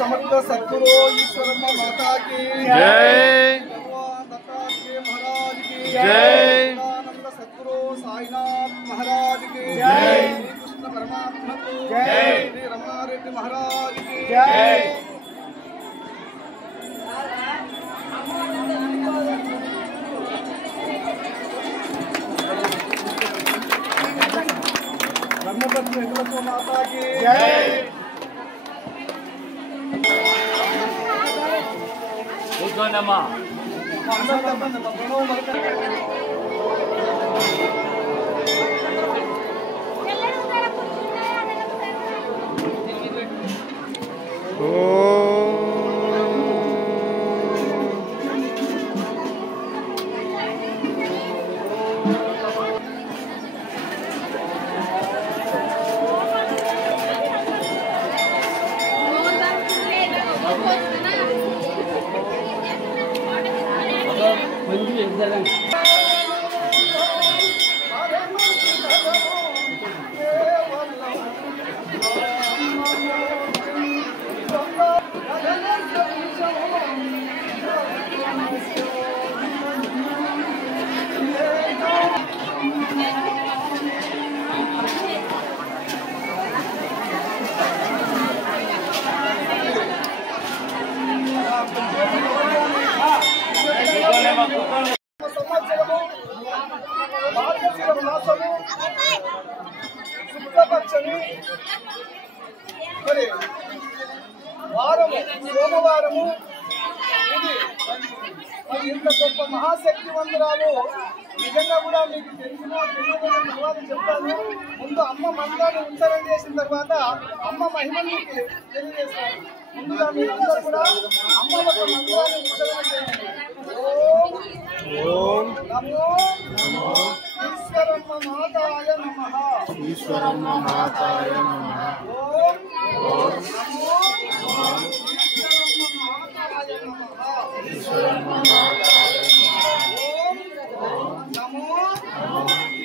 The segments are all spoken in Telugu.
समर्थ सद्गुरु ईश्वरम्मा माता की जय, भगवान दत्तात्रेय महाराज की जय, आनंद सद्गुरु साईनाथ महाराज की जय, श्री कृष्ण परमात्मा की जय, श्री रमारेड्डी महाराज की जय। ब्रह्मपत्नी वेंकटेश्वर माता की जय। మరి వారము సోమవారము ఇది మరి ఇంత గొప్ప మహాశక్తివంతురాలు నిజంగా కూడా మీకు తెలిసిన తర్వాత చెప్తాను. ముందు అమ్మ మంత్రాన్ని ఉచ్చారణ చేసిన తర్వాత అమ్మ మహిమని మీకు తెలియజేస్తాను. ముందుగా మీరందరూ కూడా అమ్మ యొక్క మంత్రాన్ని ఉచ్చారణ చేయండి. ఓం నమో ఈశ్వరమ్మ మాతాయ నమః. ఈశ్వరమ్మ మాతాయ నమః. ఓం నమో ఈశ్వరమ్మ మాతాయ నమః. ఓం నమో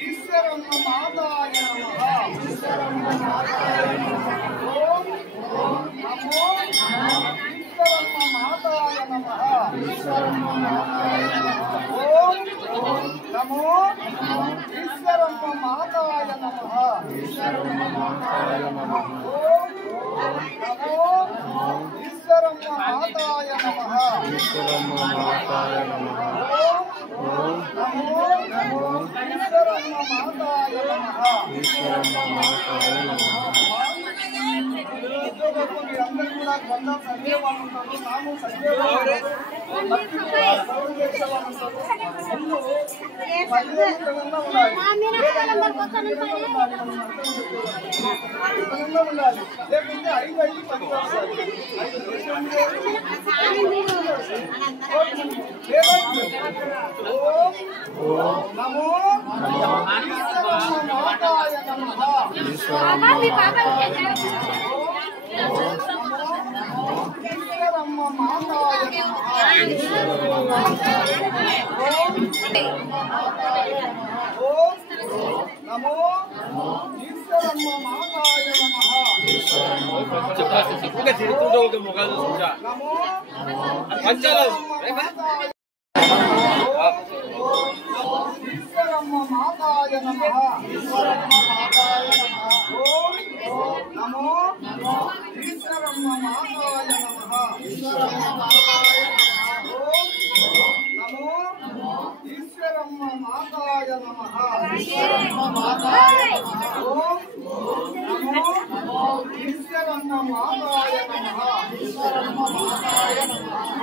ఈశ్వరమ్మ మాతాయ నమః. ఈశ్వరమ్మ మాతాయ నమః. ఓం నమో ఈశ్వరమ్మ మాతాయ నమః. ఈశ్వరమ్మ మాతాయ నమః. ఓం నమో ఈశ్వరమ్మ మాతాయ నమః. ఈశ్వరమ్మ మాతాయ నమః. ఓం నమో ఈశ్వరమ్మ మాతాయ నమః. ఈశ్వరమ్మ మాతాయ నమః. ఓం నమో ఈశ్వరమ్మ మాతాయ నమః. ఈశ్వరమ్మ మాతాయ నమః. రేపు మీరందరూ కూడా గ్రంథం చదివే వాళ్ళు ఉంటారు, నామం చదివే వాళ్ళు ఉంటారు, భక్తి సర్వం చేసే వాళ్ళు ఉంటారు. ముందు పరిదేశంగా ఉండాలి, ఉండాలి. లేకుంటే 5 5 10 వస్తాయి. నమో మాతాయ నమః. చెప్పుగా తిరుగుతుంటే ఒక ముఖాలు చూసా పంచాలు మాతాయ నమః. నమో ఈశ్వరమ్మ మాతాయ నమః. నమో ఈశ్వరమ్మ మాతాయ నమః. ఓం నమో ఈశ్వరమ్మ మాతాయ నమః. ఓం నమో ఈశ్వరమ్మ మాతాయ నమః.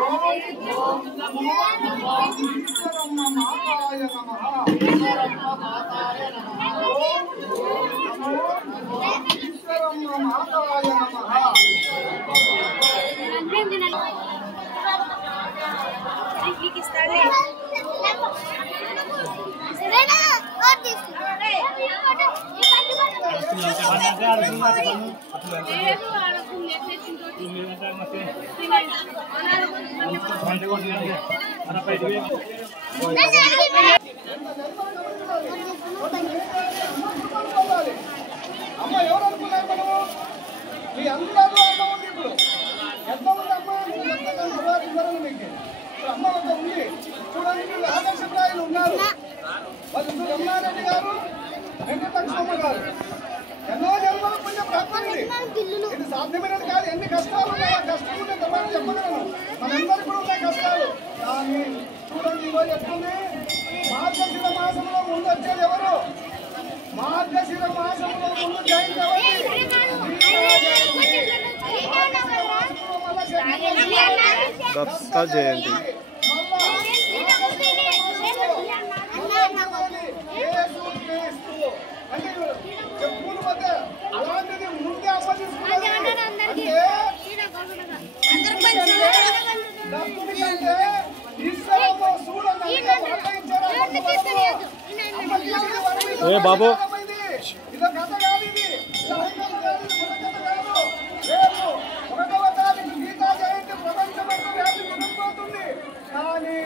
ఓం నమో ఈశ్వరమ్మ మాతాయ నమః. అమ్మ ఎవరు అనుకున్నారు మనము? మీ అందరూ అమ్మ ఉంది. ఇప్పుడు ఎంతమంది అమ్మ మీకు మీకు అమ్మ ఒక ఉంది. చూడండి, వీళ్ళు ఆదర్శప్రాయులు ఉన్నారు. వాళ్ళు రమణారెడ్డి గారు, వెంకటలక్ష్మమ్మ గారు ఎన్నో జన్మల పుణ్య ప్రాప్తి. ఇది సాధ్యమైనది కాదు. ఎన్ని కష్టాలు ఉన్నాయి, ఆ కష్టం ఉంటే తర్వాత చెప్పగలను. మనందరికీ కూడా ఉన్నాయి కష్టాలు. కానీ చూడండి, ఈరోజు ఎట్లుంది. మార్గశిర మాసంలో ముందు వచ్చేది ఎవరు? మార్గశిర మాసంలో ముందు జయంతి ఎవరు? దత్త జయంతి. అలాంటిది ముందే అమ్మ తీసుకున్నది. ఏ బాబు ఇది కథ కాదు. ఇది రేపు 1వ తారీఖు గీతా జయంతి ప్రపంచమంతా వ్యాధి మునిగిపోతుంది. కానీ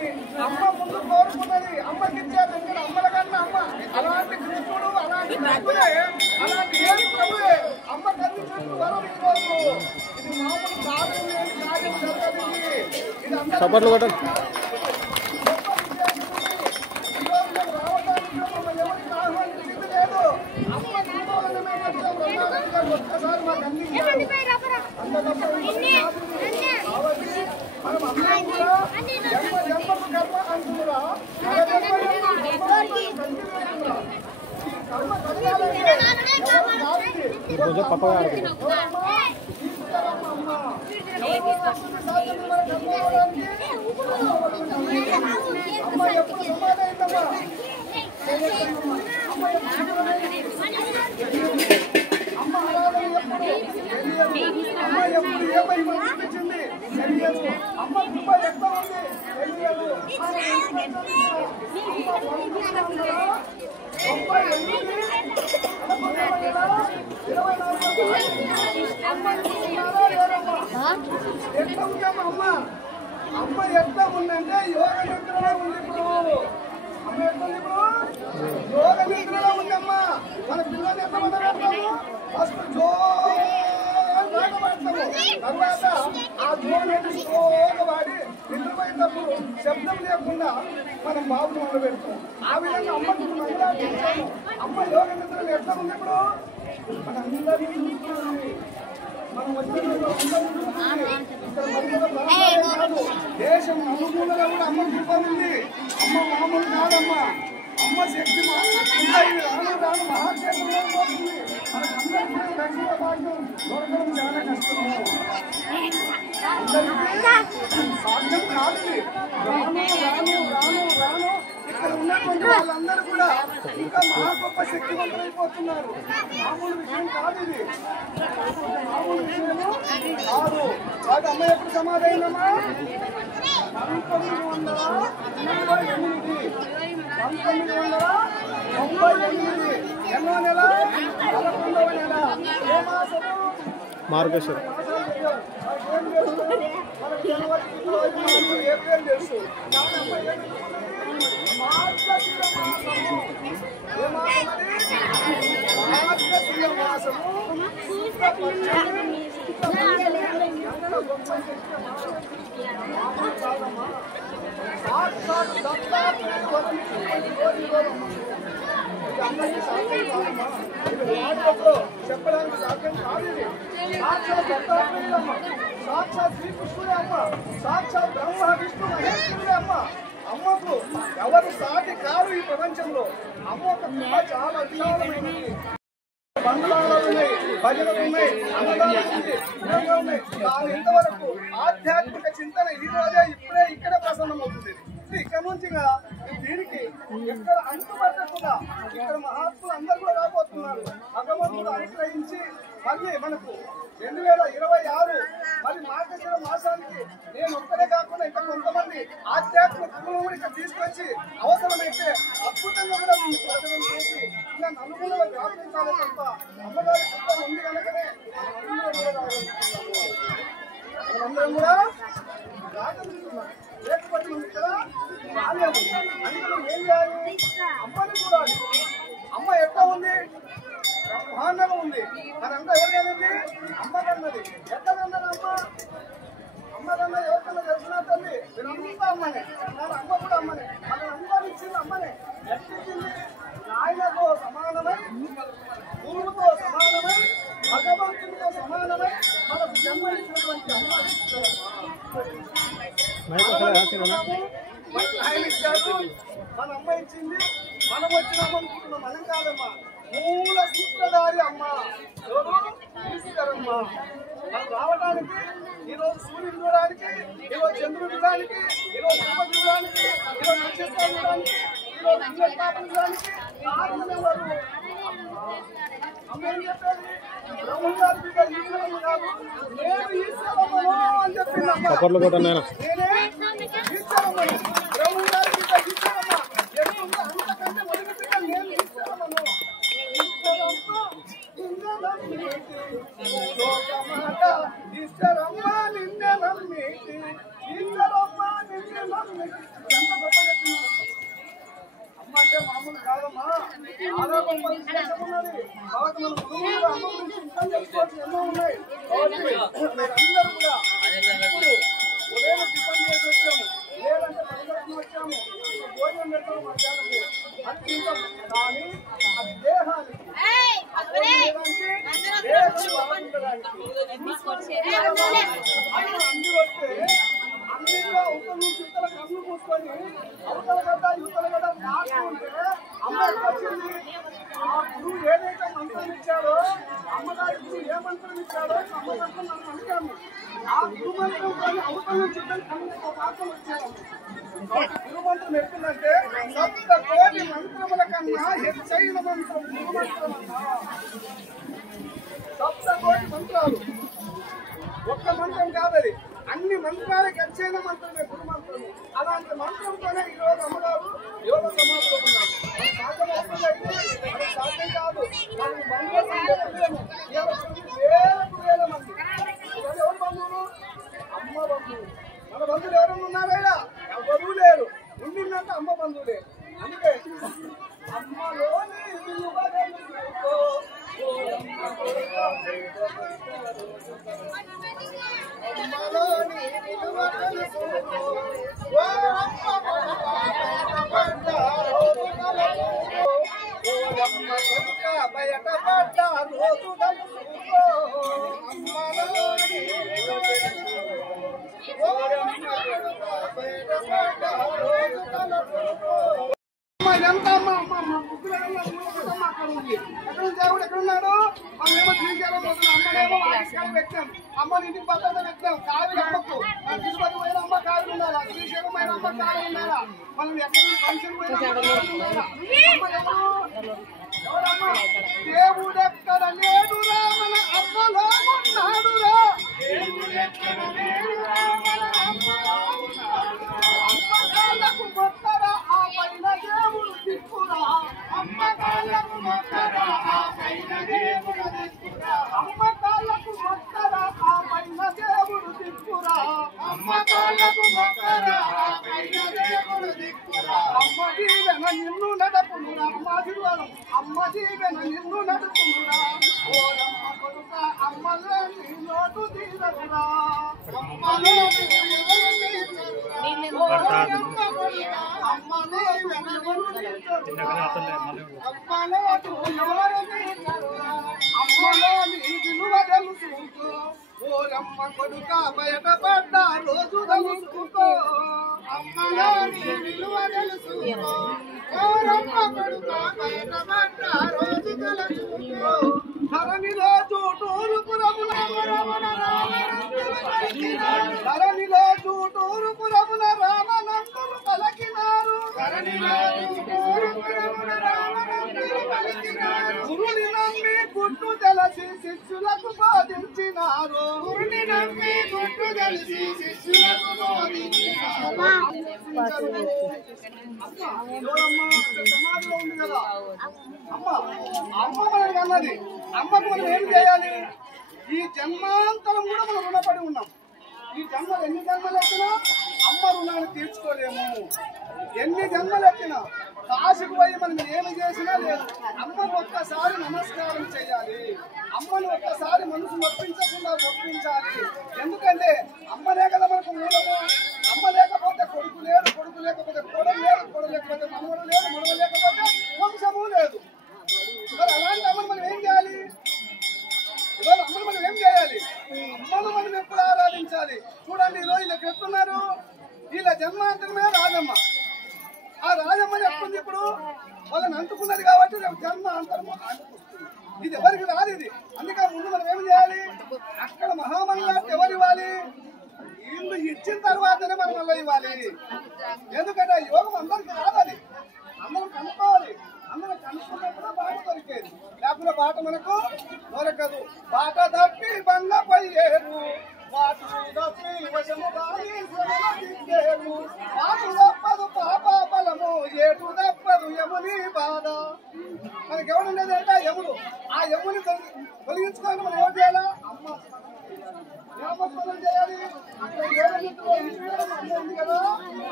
అమ్మ ముందు కోరుకున్నది అమ్మకిచ్చారు. ఎందుకంటే అమ్మల కన్నా అమ్మ అలాంటి కృష్ణుడు, అలాంటి ప్రభువే, అలాంటి ఏది ప్రభువే అమ్మ తల్లి చెట్టు వరం. ఈరోజు ఇది మామూలు కార్యం లేని కార్యం జరగదు. ఇది చప్పట్లు కొట్టండి. ఈరోజు మేము రావడానికి మమ్మల్ని ఎవరికి ఆహ్వానించింది లేదు. అమ్మ దీపావళి ఒక్కసారి మాకు అందించారు. మనం అందరం కూడా జన్మ జన్మకు కర్మ అంటున్నా కర్మ కొంచెం పక్కగా ఆడుతుంది. అమ్మ ఎప్పుడు సమాధైందమ్మా. అమ్మ ఆరాధన ఎప్పుడు తెలియదు. అమ్మ ఎప్పుడు ఏ మహిమ చూపించింది తెలియదు. అమ్మ కృప ఎక్కడ ఉంది తెలియదు. ఎట్లా ఉందమ్మా అమ్మ? అమ్మ ఎట్లా ఉందంటే యోగ నిద్రలో ఉంది. ఇప్పుడు అమ్మ ఎట్లా ఉంది? ఇప్పుడు యోగ నిద్రలో ఉందమ్మా. మన పిల్లలు ఎంత మంది పెడతాము? ఫస్ట్ తర్వాత ఆ జోనేది స్లోగా వాడి నిద్రపోయేటప్పుడు శబ్దం లేకుండా మనం బాబుని మొదలు పెడతాం. ఆ విధంగా అమ్మకి మందిరాలు. అమ్మ యోగ నిద్రలు ఎట్లా ఉంది? ఇప్పుడు మన అందరినీ చూస్తుంది. మనం వచ్చిన దేశం నలుమూలలో కూడా అమ్మ కృప ఉంది. అమ్మ మామూలు కాదమ్మా. అమ్మ శక్తి రాను రాను మహాక్షేత్రంలో పోతుంది. మనకందరికీ దక్షిణ భాగ్యం దొరకడం చాలా కష్టము. సాధ్యం కాదు. రాను ఇక్కడ ఉన్నటువంటి వాళ్ళందరూ కూడా ఇంకా మహా గొప్ప శక్తివంతులైపోతున్నారు. మామూలు విషయం కాదు ఇది. మామూలు విషయము కాదు. వాటి అమ్మ ఎప్పుడు సమాధైనమ్మా 1998 ఎన్నో నెల 11వ నెల ఏ మాసము మార్గశిర ఏప్రిల్ తెలుసు. మార్గశిర మాసము చెప్పడానికి సాధ్యం కాదు. సాక్షాత్ దత్తాత్రేయుడమ్మ, సాక్షాత్ శ్రీకృష్ణుడే అమ్మ, సాక్షాత్ బ్రహ్మ విష్ణు మహేశ్వరుడే అమ్మ. అమ్మకు ఎవరు సాటి కారు ఈ ప్రపంచంలో. అమ్మ ఒక చాలా విశాలమైనది. బంధువులు ఉన్నాయి, భజనలు ఉన్నాయి, అన్నదానం ఉంది, విధంగా ఉన్నాయి. దాని ఇంతవరకు ఆధ్యాత్మిక చింతన ఈ రోజే ఇప్పుడే ఇక్కడే ప్రసన్నమవుతుంది. ఇక్కడ నుంచి దీనికి ఎక్కడ అంటుపట్టకుండా ఇక్కడ మహాత్ములు అందరూ కూడా రాబోతున్నారు. భగవంతుడు అనుగ్రహించి మళ్ళీ మనకు 2026 మరి మార్గశిర మాసానికి నేను ఒక్కడే కాకుండా ఇంకా కొంతమంది ఆధ్యాత్మిక గురువులు ఇక్కడ తీసుకొచ్చి అవసరమైతే అద్భుతంగా కూడా మీకు ప్రజలను చేసి ఇలా నలుగురులో వ్యాపించాలి తప్ప అమ్మగారి కృప ఉంది కనుకనే మనందరం కూడా రాగలుగుతున్నాం. లేకపోతే మనం ఇక్కడ రాలేము. అందులో ఏం చేయాలి? అమ్మని చూడాలి. అమ్మ ఎట్లా ఉంది? బ్రహ్మాండంగా ఉంది. మనంతా ఎవరికైనా అమ్మకన్నది. ఎక్కడన్నది అమ్మ? అమ్మకన్నా ఎవరికన్నా తెలిసిన తల్లి మీరంతా అమ్మనే. మన అమ్మ కూడా అమ్మనే. మనందరూ ఇచ్చింది అమ్మనే. ఎట్టింది? నాయనతో సమానమై, గురువుతో సమానమై, భగవంతునితో సమానమై మనకు జన్మ ఇచ్చినటువంటి అమ్మ. ఆయన ఇచ్చాడు, మన అమ్మ ఇచ్చింది. మనం వచ్చినామనుకుంటున్నాం. మనం కాదమ్మా. మూల సూత్రధారి అమ్మ ఈశ్వరమ్మ. మనం రావడానికి ఈరోజు సూర్యుడు చూడడానికి, ఈరోజు చంద్రుడు చూడడానికి, ఈరోజు అమ్మ చూడడానికి, ఈరోజు నక్షత్రాలు చూడడానికి, ఈరోజు నక్షత్రాలు చూడడానికి కారణం ఎవరు? అమ్మ ఏం చెప్పేది? బ్రహ్మగారి బిడ్డ ఈశ్వరమ్మ కాదు, నేను ఈశ్వరమ్మను అని చెప్పింది అమ్మ. నేనే ఈశ్వరమ్మను. బ్రహ్మగారి బిడ్డ ఈశ్వరమ్మ ఎన్నుందో అంతకంటే మొదటి బిడ్డ నేను ఈశ్వరమ్మను. ఈశ్వరమ్మ నిన్నే నమ్మిటి, ఈశ్వరమ్మ నిన్నే నమ్మిటి. ఎంత గొప్ప చెప్తున్నారు. అమ్మ అంటే మామూలు కాదమ్మా. చాలా గొప్ప విశేషం ఉన్నది. కాబట్టి మన గురువులు అమ్మ గురించి ఇంకా తెలుసుకోవాల్సి ఎన్నో ఉన్నాయి. కాబట్టి మీరందరూ కూడా ఇప్పుడు ఉదయం టిఫిన్ చేసి వచ్చాము, లేదంటే పరిగెత్తుకు వచ్చాము, భోజనం పెట్టడం మధ్యాహ్నం అది తింటాం. కానీ అది దేహానికి అంది వస్తే అన్నిగా ఉత్తర నుంచి ఉత్తర కన్ను మూసుకొని అవతల గడ్డ యువతల గడ్డ కాకుంటే అమ్మ వచ్చింది. ఆ గురువు ఏదైతే మంత్రం ఇచ్చాడో, అమ్మగారి గురువు ఏ మంత్రం ఇచ్చాడో అమ్మ మంత్రం మనం అడిగాము. ఆ గురు మంత్రం కానీ అవతల నుంచి ఇద్దరు కన్ను మాత్రం వచ్చాము. గురు మంత్రం ఎట్టుందంటే 7 కోటి మంత్రముల కన్నా హెచ్చైన మంత్రం గురు మంత్రం అన్నా. 7 కోటి మంత్రాలు. ఒక్క మంత్రం కాదది, అన్ని మంత్రాలకు హెచ్చైన మంత్రమే గురు మంత్రము. అలాంటి మంత్రంతోనే ఈ రోజు అమ్మగారు యోగ సమాధిలో ఉన్నారు. అది సాధ్యం అవుతుంది అయితే అది సాధ్యం కాదు. మనం బంధువులు చెప్పలేము. వేలకు వేల మంది. ఎవరు బంధువులు? అమ్మ బంధువులు. మన బంధువులు ఎవరైనా ఉన్నారా? ఎవరూ లేరు. ఉండిందంటే అమ్మ బంధువులే. అందుకే అమ్మలోని బయట పడ్డ రోజు ఎంత అమ్మ అమ్మ ముగ్గురు అక్కడ ఉంది. ఎక్కడ ఉంది దేవుడు? ఎక్కడున్నాడు? మనమేమో శ్రీశైలం పోతున్నాం, అమ్మనేమో వాటికి పెట్టాం, అమ్మని ఇంటికి భద్రత పెట్టాం. కావిడి అమ్మకు తిరుపతి పోయిన అమ్మ కావిడి ఉండాలా, శ్రీశైలం పోయిన అమ్మ కావిడి ఉండాలా, మనం ఎక్కడ ఫంక్షన్ పోయిన అమ్మ ఎవరు? ఎవరమ్మా? దేవుడెక్కడ లేడురా మన అమ్మలో ఉన్నాడురా. దేవుడెక్కడ లేడురా మన అమ్మలో ఉన్నాడురా. అమ్మకాలకు మొక్కరా ఆ పైన దేవుడు దిక్కురా. అమ్మకాలకు మొక్కరా ఆ పైన దేవుడు దిక్కురా. అమ్మకాలకు మొక్కరా ఆ పైన దేవుడు దిక్కురా. అమ్మకాలకు మొక్కరా ఆ పైన దేవుడు దిక్కురా. అమ్మ దీవెన నిన్ను నడపునురా. అమ్మ ఆశీర్వాదం. అమ్మ దీవెన నిన్ను నడుపునురా. ఓరమ్మ కొడుక అమ్మలే నీ లోటు తీరదురా. అమ్మలే నీ లోటు తీరదురా. ఓరమ్మ కొడుక అమ్మలే నిన్ను తీరదురా. అమ్మలే నీ లోటు తీరదురా. అమ్మలో నీ విలువ తెలుసుకో. ఓరమ్మ కొడుక బయటపడ్డ రోజు తెలుసుకో. అమ్మలో నీ విలువ తెలుసుకో. ఓరమ్మ కొడుక బయటపడ్డ రోజు తెలుసుకో. ధరణిలో చూటూరుపురమున ధరణిలో చూటూరుపురమున రామనందులు పలికినారు. గురుని నమ్మి గుట్టు తెలిసి శిష్యులకు బోధించినారు. గురుని నమ్మి గుట్టు తెలిసి శిష్యులకు బోధించినారు. సమాధిలో ఉంది కదా అమ్మ. అమ్మ మనకి అన్నది. అమ్మకు మనం ఏం చేయాలి? ఈ జన్మాంతరం కూడా మనం రుణపడి ఉన్నాం. ఈ జన్మలు ఎన్ని జన్మలు ఎత్తినా అమ్మ రుణాన్ని తీర్చుకోలేము. ఎన్ని జన్మలు ఎత్తినా కాశీకి పోయి మనం ఏమి చేసినా లేదు. అమ్మకు ఒక్కసారి నమస్కారం చేయాలి. అమ్మను ఒక్కసారి మనసు నొప్పించకుండా ఒప్పించాలి. ఎందుకంటే అమ్మనే కదా మనకు మూలము. అమ్మ లేకపోతే కొడుకు లేడు, కొడుకు లేకపోతే కొడలు లేదు, కొడలు లేకపోతే మనవడు లేదు, మనవడు లేకపోతే వంశము లేదు. మరి అలాంటి అమ్మను మనం ఏం చేయాలి? ఇవాళ అమ్మను మనం ఏం చేయాలి? అమ్మను మనం ఎప్పుడు ఆరాధించాలి? చూడండి, ఈరోజు ఇలా చెప్తున్నారు, వీళ్ళ జన్మాంతరమే రాజమ్మ. ఆ రాజమ్మని ఎప్పుడు ఇప్పుడు వాళ్ళని అంటుకున్నది కాబట్టి జన్మాంతరము అంటుకొస్తుంది. ఇది ఎవరికి రాదు ఇది. అందుకే ముందు మనం ఏం చేయాలి? అక్కడ మహామంగళాన్ని ఎవరు ఇవ్వాలి? వీళ్ళు ఇచ్చిన తర్వాతనే మనం వల్ల ఇవ్వాలి. ఎందుకంటే యోగం అందరికి రాదు. అది అందరం కనుక్కోవాలి. అందరం కనుక్కున్నప్పుడు బాట దొరికేది, లేకపోతే బాట మనకు దొరకదు. బాట తప్పి బంగపోయేరు, బాటు తప్పి వశము గాలి దిక్కేరు. బాటు తప్పదు పాప బలము, ఏటు తప్పదు యముని బాధ. మనకి ఎవడు ఉండేదంటే యముడు. ఆ యముని తొలగించుకోవాలి. మనం ఏం చేయాలా? అమ్మ నామస్మరణ చేయాలి. కదా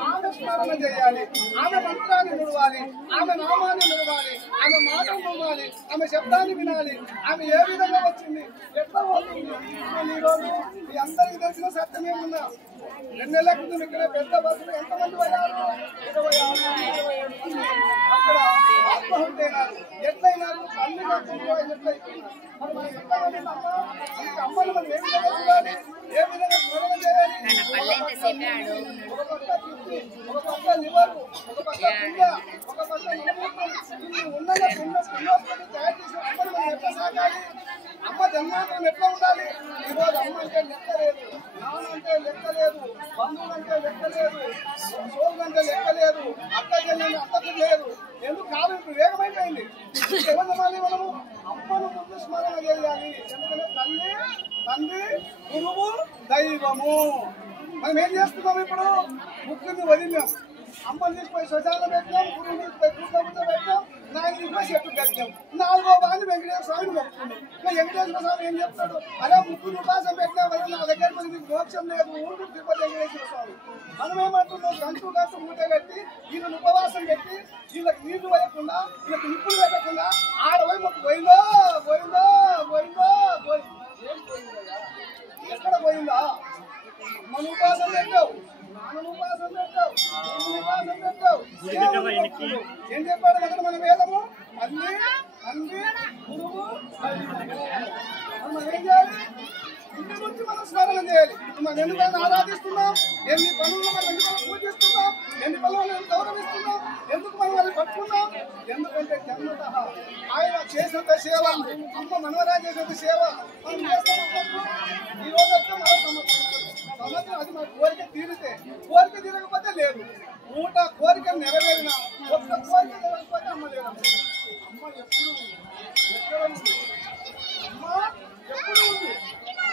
ఆమె స్మరణ చేయాలి. ఆమె మంత్రాన్ని నిలవాలి, ఆమె నామాన్ని నిలవాలి, ఆమె మాటలు నిలవాలి, ఆమె శబ్దాన్ని వినాలి. ఆమె ఏ విధంగా వచ్చింది, ఎట్లా పోతుంది. ఈరోజు మీ అందరికీ తెలిసిన సత్యం ఏమున్నా, 2 నెలల క్రితం ఇక్కడ పెద్ద బస్సులో ఎంతమంది పోయారు? 26 అక్కడ ఆత్మహత్య అయినారు. ఎట్లయినారు? అన్ని ఎట్లయిపోయినారు. మరి మనం ఎంతమంది అమ్మని మనం ఏ విధంగా చూడాలి, ఏ విధంగా స్మరణ చేయాలి? ఒక పక్క కిడ్నీ, ఒక పక్క లివర్, ఒక పక్క గుండె, ఒక పక్క ఉన్నది తయారు చేసిన అమ్మని మనం ఎట్లా సాగాలి? అమ్మ జన్మాంతరం ఎట్లా ఉండాలి? ఈరోజు అమ్మ అంటే లెక్క లేదు, నాన్న అంటే లెక్క లేదు, బంధువులు అంటే లెక్క లేదు, సోదరు అంటే లెక్క లేదు, అక్క చెల్లెలు అక్కకు లేదు. ఎందుకు కాదు? ఇప్పుడు వేగమైపోయింది. ఎవరు మనము అమ్మను ముందు స్మరణ చేయాలి. ఎందుకంటే తల్లి, తండ్రి, గురువు, దైవము. మనం ఏం చేస్తున్నాం? ఇప్పుడు ముగ్గురిని వదిలినాం. అమ్మని తీసుకుపోయి శ్మశానంలో పెట్టాం, గురువుని తీసుకుపోయి కూర్చోబుతో పెట్టాం, నాయన తీసుకుపోయి చెట్టు పెట్టాం. 4వ వాడిని వెంకటేశ్వర స్వామిని మొక్కుతున్నాం. వెంకటేశ్వర స్వామి ఏం చెప్తాడు? అలా ముగ్గురు ఉపాసం పెట్టినా వల్ల నా దగ్గర మనకి మోక్షం లేదు, ఊరు తిరుపతి వెంకటేశ్వర స్వామి. మనం ఏమంటున్నాం? గంటు మూట కట్టి వీళ్ళని ఉపవాసం పెట్టి వీళ్ళకి నీళ్లు వేయకుండా, వీళ్ళకి నిప్పులు పెట్టకుండా ఆడపోయి మాకు పోయిందో పోయిందో పోయిందో పోయింది. ఏం పోయిందా? ఎక్కడ పోయిందా? మన ఉపాసం పెట్టావు, నాన్న ఉపాసం పెట్టావు, ఉపాసం పెట్టావు. ఏం చెప్పాడు అక్కడ మన వేదము? అన్ని అన్ని గురువు. మనం ఏం చేయాలి? ఇంటి గురించి మనం స్మరణ చేయాలి. మనం ఎందుకని ఆరాధిస్తున్నాం? ఎన్ని పనులు మనం ఎందుకు పూజిస్తున్నాం? ఎన్ని పనులు మనం గౌరవిస్తున్నాం? ఎందుకు మనం వాళ్ళని పట్టుకున్నాం? ఎందుకంటే జన్మత ఆయన చేసినంత సేవ, అమ్మ మనవరాలు చేసినంత సేవ మనం చేస్తామన్నప్పుడు ఈ రోజు వస్తే మరో సంవత్సరం అది మన కోరిక తీరితే, కోరిక తీరకపోతే లేదు. కోరిక నెరవేరిన ఒక్క కోరిక నెరవేరకపోతే అమ్మ లేదు. అమ్మ ఎప్పుడు ఎక్కడ ఉంది? అమ్మ ఎప్పుడు ఉంది?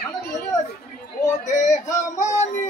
మనకు తెలియదు. ఓ దేహమాని